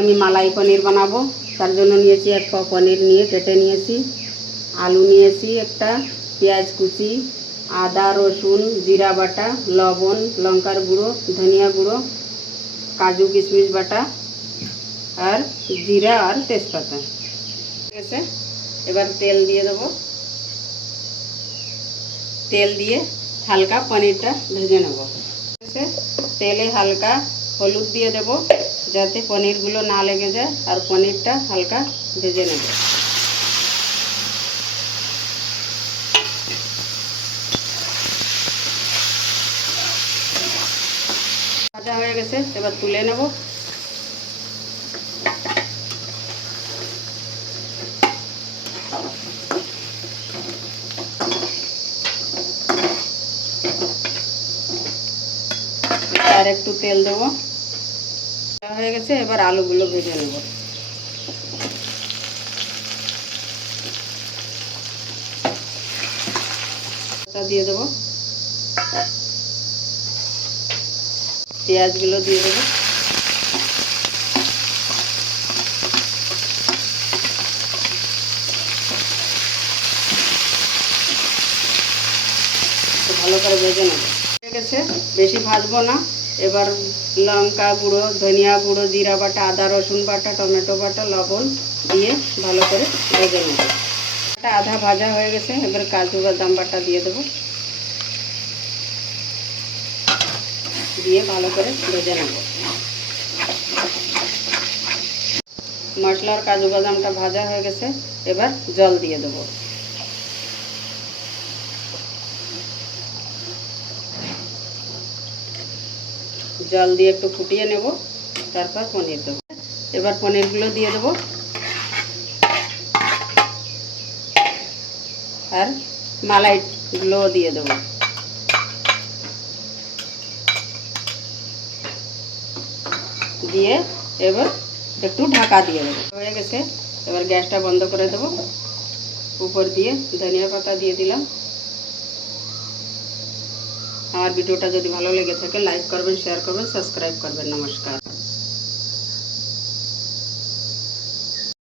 আমি মালাই পনির বানাবো। তার জন্য নিয়েছি 1 পাও পনির নিয়ে কেটে নিয়েছি, আলু নিয়েছি একটা, পেঁয়াজ কুচি, আদা রসুন জিরা বাটা, লবণ লঙ্কার গুঁড়ো ধনিয়া গুঁড়ো কাজু কিশমিশ বাটা আর জিরা আর তেজপাতা। ঠিক আছে, এবার তেল দিয়ে দেবো। তেল দিয়ে হালকা পনিরটা ভেজে নেব। ঠিক আছে, তেলে হালকা হলুদ দিয়ে দেব যাতে পনিরগুলো না লেগে যায়, আর পনিরটা হালকা ভেজে নেব। ভাজা হয়ে গেছে, এবার তুলে নেব। আর একটু তেল দেবো। হয়ে গেছে, এবার আলুগুলো ভেজে নেব। দিয়ে দেবো, পেঁয়াজগুলো দিয়ে দেবো, ভালো করে ভেজে নেব। হয়ে গেছে, বেশি ভাজবো না। এবার লঙ্কা গুঁড়ো ধনিয়া গুঁড়ো জিরা বাটা আদা রসুন বাটা টমেটো বাটা লবণ দিয়ে ভালো করে ভেজে নেব। এটা আধা ভাজা হয়ে গেছে, এবার কাজু বাদাম বাটা দিয়ে দেবো, দিয়ে ভালো করে ভেজে নেব। মশলার কাজু বাদামটা ভাজা হয়ে গেছে, এবার জল দিয়ে দেবো। জল দিয়ে একটু ফুটিয়ে নেব, তারপর পনির দেবো। এবার পনিরগুলো দিয়ে দেবো আর মালাইগুলো দিয়ে দেবো। দিয়ে এবার একটু ঢাকা দিয়ে দেবো। হয়ে গেছে, এবার গ্যাসটা বন্ধ করে দেবো। উপর দিয়ে ধনিয়া পাতা দিয়ে দিলাম। আমার ভিডিওটা যদি ভালো লেগে থাকে লাইক করবেন, শেয়ার করবেন, সাবস্ক্রাইব করবেন। নমস্কার।